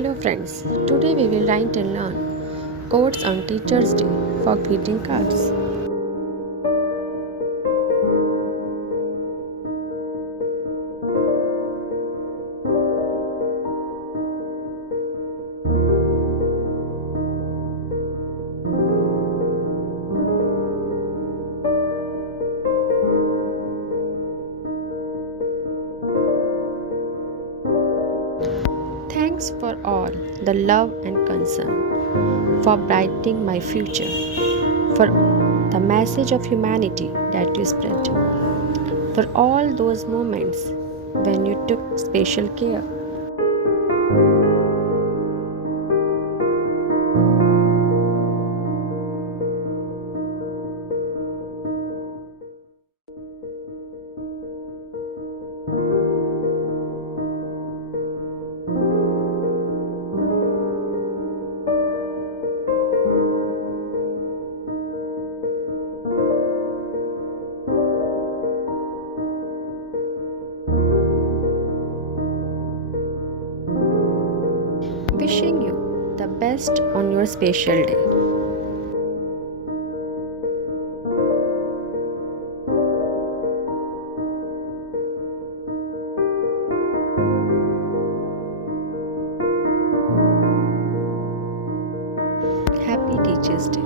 Hello friends, today we will write and learn quotes on Teacher's Day for greeting cards. Thanks for all the love and concern, for brightening my future, for the message of humanity that you spread, for all those moments when you took special care. Wishing you the best on your special day. Happy Teacher's Day.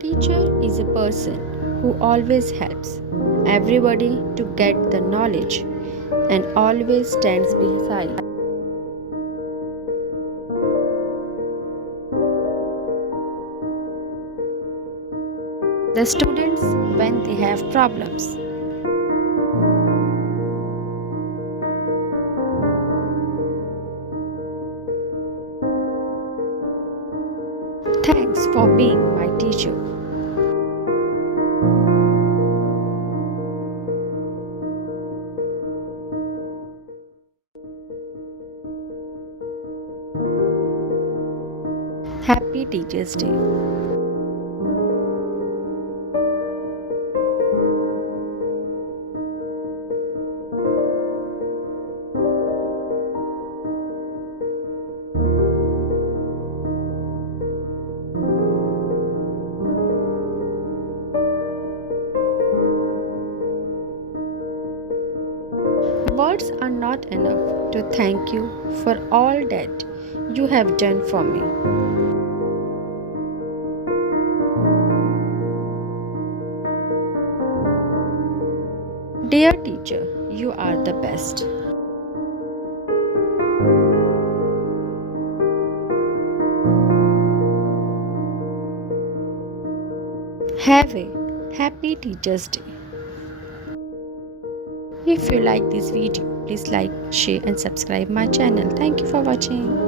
Teacher is a person who always helps everybody to get the knowledge and always stands beside the students when they have problems. Thanks for being my teacher. Happy Teacher's Day. Words are not enough to thank you for all that you have done for me. Dear teacher, you are the best. Have a happy Teacher's Day. If you like this video, please like, share and subscribe my channel. Thank you for watching.